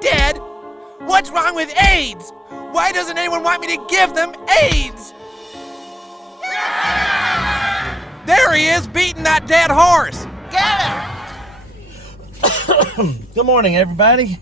dead? What's wrong with AIDS? Why doesn't anyone want me to give them AIDS? There he is, beating that dead horse. Get him! Good morning, everybody.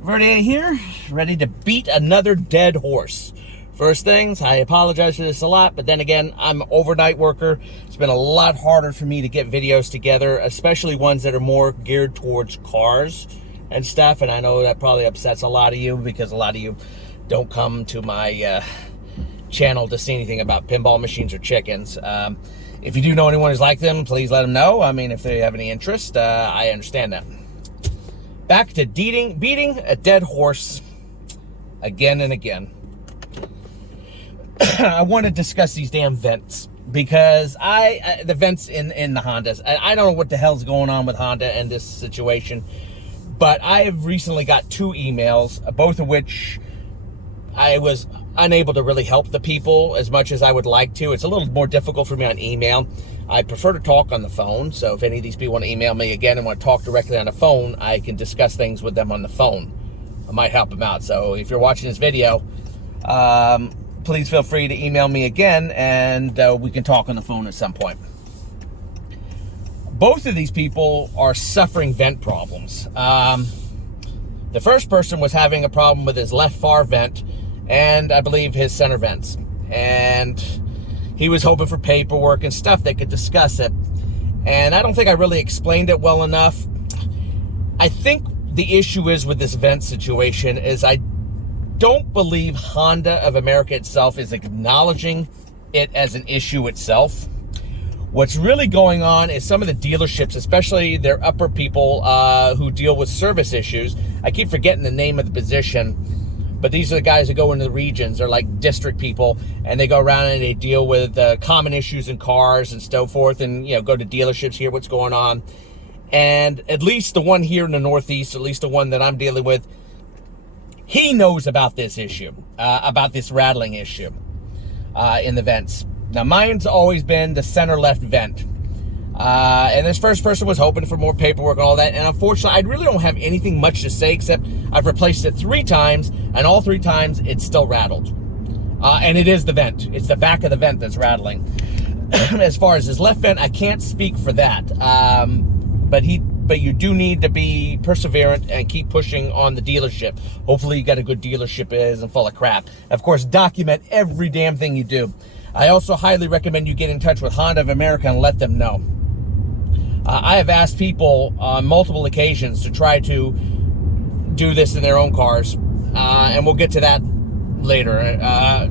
Verde here, ready to beat another dead horse. First things, I apologize for this a lot, but then again, I'm an overnight worker. It's been a lot harder for me to get videos together, especially ones that are more geared towards cars and stuff. And I know that probably upsets a lot of you because a lot of you don't come to my channel to see anything about pinball machines or chickens. If you do know anyone who's like them, please let them know. I mean, if they have any interest, I understand that. Back to beating a dead horse again and again. I want to discuss these damn vents because the vents in the Hondas. I don't know what the hell's going on with Honda in this situation, but I have recently got 2 emails, both of which I was unable to really help the people as much as I would like to. It's a little more difficult for me on email. I prefer to talk on the phone, so if any of these people want to email me again and want to talk directly on the phone, I can discuss things with them on the phone. I might help them out. So if you're watching this video, please feel free to email me again, and we can talk on the phone at some point. Both of these people are suffering vent problems. The first person was having a problem with his left far vent, and I believe his center vents. And he was hoping for paperwork and stuff that could discuss it. And I don't think I really explained it well enough. I think the issue is with this vent situation is I don't believe Honda of America itself is acknowledging it as an issue itself. What's really going on is some of the dealerships, especially their upper people who deal with service issues. I keep forgetting the name of the position, but these are the guys that go into the regions. They're like district people, and they go around and they deal with common issues in cars and so forth, and go to dealerships, hear what's going on. And at least the one here in the Northeast, at least the one that I'm dealing with, he knows about this issue, about this rattling issue in the vents. Now, mine's always been the center left vent. And this first person was hoping for more paperwork and all that. And unfortunately, I really don't have anything much to say except I've replaced it 3 times, and all 3 times it's still rattled. And it is the vent. It's the back of the vent that's rattling. As far as his left vent, I can't speak for that. But you do need to be perseverant and keep pushing on the dealership. Hopefully you got a good dealership that isn't full of crap. Of course, document every damn thing you do. I also highly recommend you get in touch with Honda of America and let them know. I have asked people on multiple occasions to try to do this in their own cars, and we'll get to that later.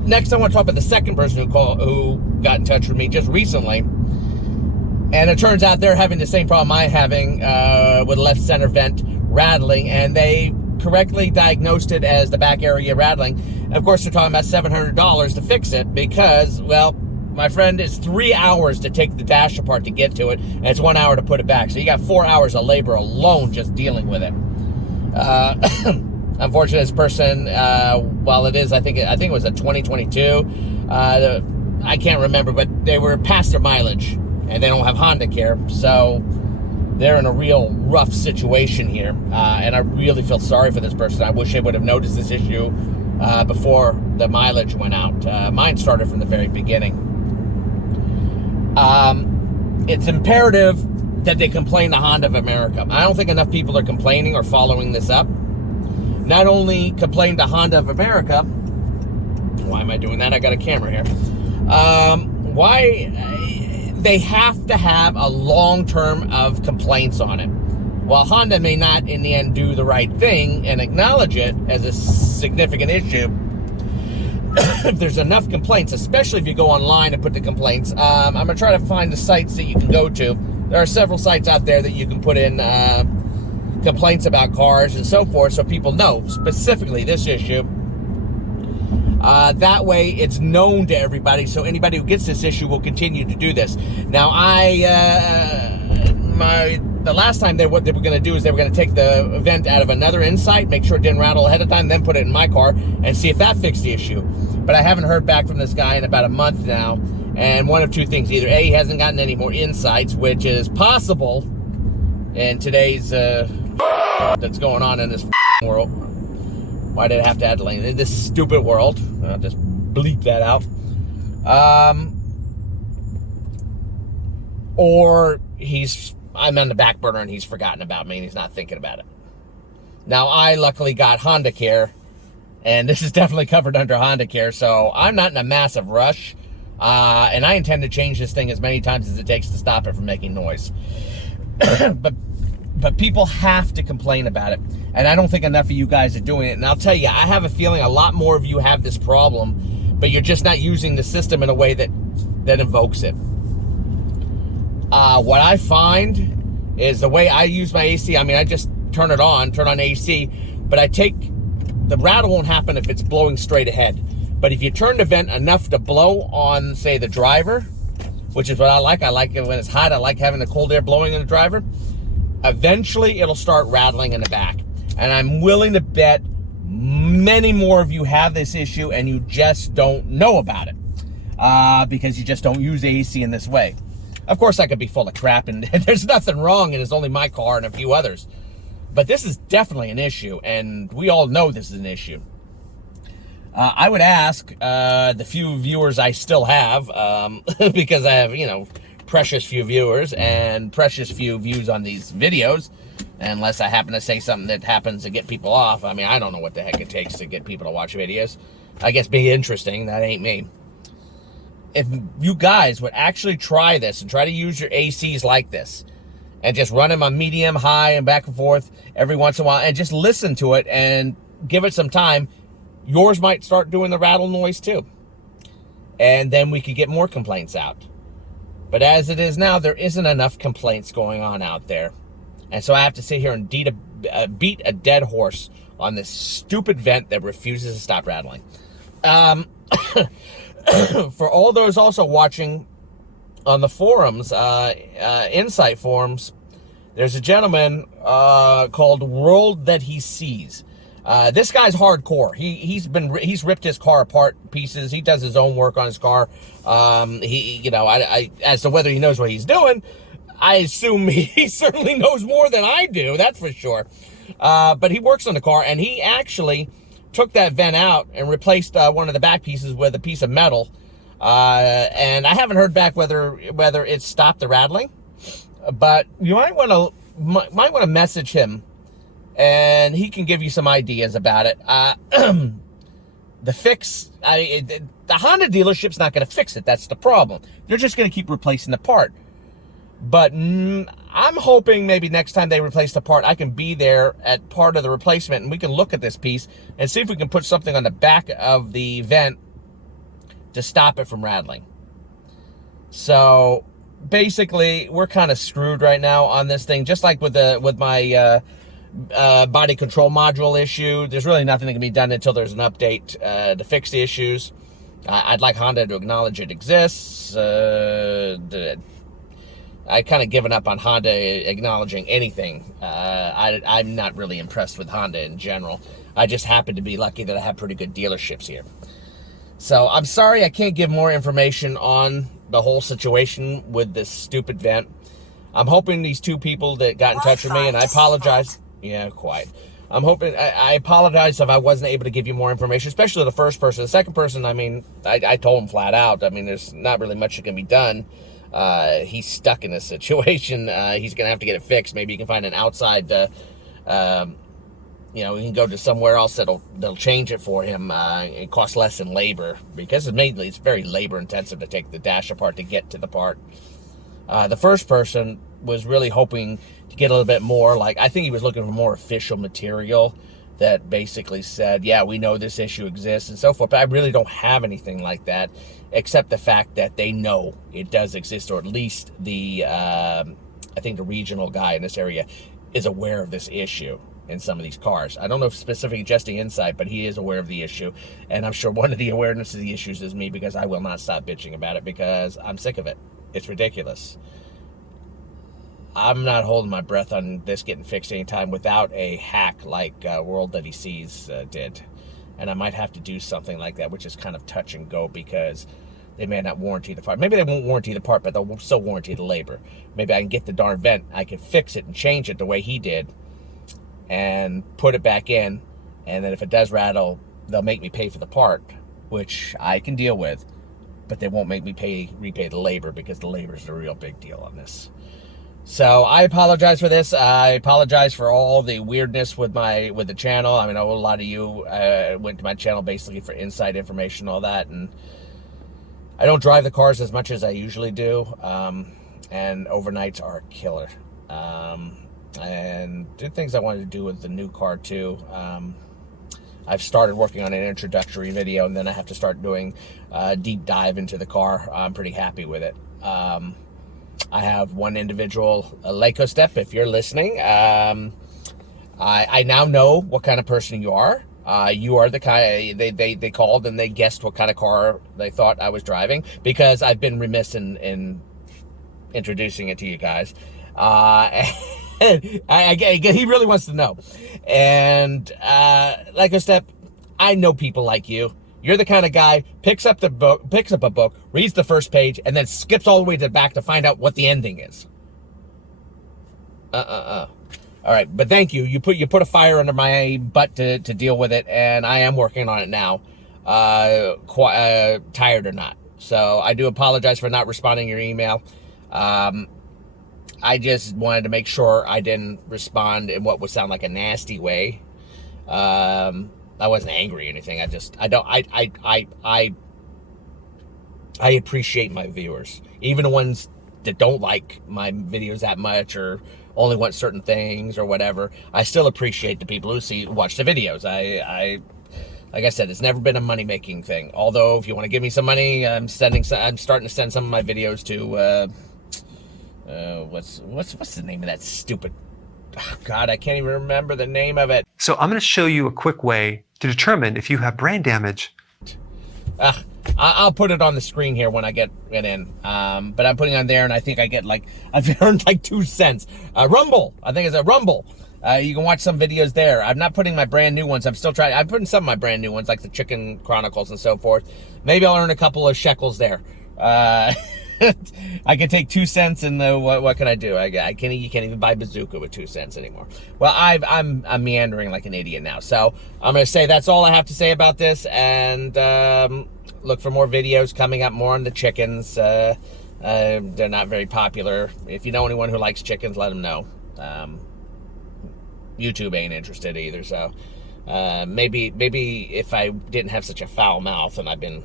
Next, I want to talk about the second person who got in touch with me just recently. And it turns out they're having the same problem I'm having with left center vent rattling, and they correctly diagnosed it as the back area rattling. And of course, they're talking about $700 to fix it because, well, my friend, it's 3 hours to take the dash apart to get to it, and it's 1 hour to put it back. So you got 4 hours of labor alone just dealing with it. Unfortunately, this person, while it is, I think it was a 2022. I can't remember, but they were past their mileage, and they don't have Honda Care, so they're in a real rough situation here, and I really feel sorry for this person. I wish they would have noticed this issue before the mileage went out. Mine started from the very beginning. It's imperative that they complain to Honda of America. I don't think enough people are complaining or following this up. Not only complain to Honda of America, why am I doing that? I got a camera here. They have to have a long term of complaints on it. While Honda may not in the end do the right thing and acknowledge it as a significant issue, if there's enough complaints, especially if you go online and put the complaints, I'm going to try to find the sites that you can go to. There are several sites out there that you can put in complaints about cars and so forth, so people know specifically this issue. That way it's known to everybody, so anybody who gets this issue will continue to do this. Now, the last time what they were going to do is they were going to take the vent out of another Insight, make sure it didn't rattle ahead of time, then put it in my car and see if that fixed the issue. But I haven't heard back from this guy in about a month now, and one of two things: either A, he hasn't gotten any more insights, which is possible in today's that's going on in this world. Why did it have to add lane? In this stupid world. I'll just bleep that out. Or I'm on the back burner and he's forgotten about me and he's not thinking about it. Now, I luckily got Honda Care, and this is definitely covered under Honda Care, so I'm not in a massive rush. And I intend to change this thing as many times as it takes to stop it from making noise. But people have to complain about it, and I don't think enough of you guys are doing it. And I'll tell you, I have a feeling a lot more of you have this problem, but you're just not using the system in a way that invokes it. What I find is the way I use my AC, I mean, I just turn on AC, but the rattle won't happen if it's blowing straight ahead. But if you turn the vent enough to blow on, say, the driver, which is what I like it when it's hot, I like having the cold air blowing in the driver, eventually it'll start rattling in the back. And I'm willing to bet many more of you have this issue and you just don't know about it, because you just don't use AC in this way. Of course, I could be full of crap, and there's nothing wrong, and it's only my car and a few others. But this is definitely an issue, and we all know this is an issue. I would ask the few viewers I still have, because I have, precious few viewers and precious few views on these videos, unless I happen to say something that happens to get people off. I mean, I don't know what the heck it takes to get people to watch videos. I guess be interesting, that ain't me. If you guys would actually try this and try to use your ACs like this and just run them on medium, high, and back and forth every once in a while and just listen to it and give it some time, yours might start doing the rattle noise too. And then we could get more complaints out. But as it is now, there isn't enough complaints going on out there. And so I have to sit here and beat a dead horse on this stupid vent that refuses to stop rattling. For all those also watching on the forums, Insight forums, there's a gentleman called World That He Sees. This guy's hardcore. He's ripped his car apart in pieces. He does his own work on his car. As to whether he knows what he's doing, I assume he certainly knows more than I do. That's for sure. But he works on the car, and he actually took that vent out and replaced one of the back pieces with a piece of metal. And I haven't heard back whether it stopped the rattling. But you might want to message him, and he can give you some ideas about it. The fix, the Honda dealership's not going to fix it. That's the problem. They're just going to keep replacing the part. But I'm hoping maybe next time they replace the part, I can be there at part of the replacement, and we can look at this piece and see if we can put something on the back of the vent to stop it from rattling. So basically, we're kind of screwed right now on this thing. Just like with my body control module issue, there's really nothing that can be done until there's an update to fix the issues. I'd like Honda to acknowledge it exists. I kind of given up on Honda acknowledging anything. I'm not really impressed with Honda in general. I just happen to be lucky that I have pretty good dealerships here. So I'm sorry I can't give more information on the whole situation with this stupid vent. I'm hoping these two people that got in touch with me, and I apologize. Yeah, quiet. I'm hoping, I apologize if I wasn't able to give you more information, especially the first person. The second person, I mean, I told him flat out. I mean, there's not really much that can be done. He's stuck in this situation. He's going to have to get it fixed. Maybe you can find an outside, he can go to somewhere else that'll change it for him. It costs less in labor, because it's very labor intensive to take the dash apart to get to the part. The first person was really hoping to get a little bit more, I think he was looking for more official material that basically said, yeah, we know this issue exists and so forth. But I really don't have anything like that, except the fact that they know it does exist, or at least I think the regional guy in this area is aware of this issue in some of these cars. I don't know if specifically just the Insight, but he is aware of the issue. And I'm sure one of the awareness of the issues is me, because I will not stop bitching about it, because I'm sick of it. It's ridiculous. I'm not holding my breath on this getting fixed anytime without a hack like World That He Sees did. And I might have to do something like that, which is kind of touch and go, because they may not warranty the part. Maybe they won't warranty the part, but they'll still warranty the labor. Maybe I can get the darn vent, I can fix it and change it the way he did, and put it back in, And then if it does rattle, they'll make me pay for the part, which I can deal with, but they won't make me repay the labor, because the labor is the real big deal on this. So I apologize for this. I apologize for all the weirdness with the channel. I mean, I know a lot of you went to my channel basically for inside information, all that, and I don't drive the cars as much as I usually do, and overnights are killer. And did things I wanted to do with the new car too. I've started working on an introductory video, and then I have to start doing a deep dive into the car. I'm pretty happy with it. I have one individual, LecoStep, if you're listening. I now know what kind of person you are. You are the kind, they called and they guessed what kind of car they thought I was driving, because I've been remiss in introducing it to you guys. He really wants to know. And LecoStep, I know people like you. You're the kind of guy picks up a book, reads the first page, and then skips all the way to the back to find out what the ending is. All right, but thank you. You put a fire under my butt to deal with it, and I am working on it now, tired or not. So I do apologize for not responding to your email. I just wanted to make sure I didn't respond in what would sound like a nasty way. I wasn't angry or anything. I appreciate my viewers, even the ones that don't like my videos that much or only want certain things or whatever. I still appreciate the people who watch the videos. Like I said, it's never been a money-making thing. Although, if you want to give me some money, I'm starting to send some of my videos to what's the name of that stupid? Oh God, I can't even remember the name of it. So I'm going to show you a quick way to determine if you have brain damage. I'll put it on the screen here when I get it in. But I'm putting it on there, and I think I've earned like 2 cents. Rumble, I think it's a Rumble. You can watch some videos there. I'm not putting my brand new ones. I'm putting some of my brand new ones, like the Chicken Chronicles and so forth. Maybe I'll earn a couple of shekels there. I can take 2 cents, and what can I do? You can't even buy Bazooka with 2 cents anymore. Well, I'm meandering like an idiot now. So I'm going to say that's all I have to say about this, and look for more videos coming up, more on the chickens. They're not very popular. If you know anyone who likes chickens, let them know. YouTube ain't interested either. So maybe if I didn't have such a foul mouth, and I've been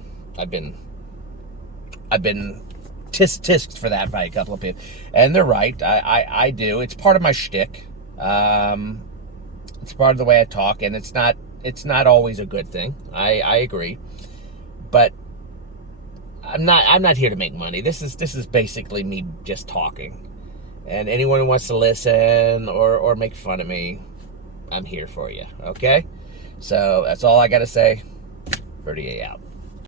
tisked for that by a couple of people, and they're right. I do. It's part of my shtick. It's part of the way I talk, and it's not always a good thing. I agree, but I'm not here to make money. This is basically me just talking, and anyone who wants to listen or make fun of me, I'm here for you. Okay, so that's all I gotta say. 38 out.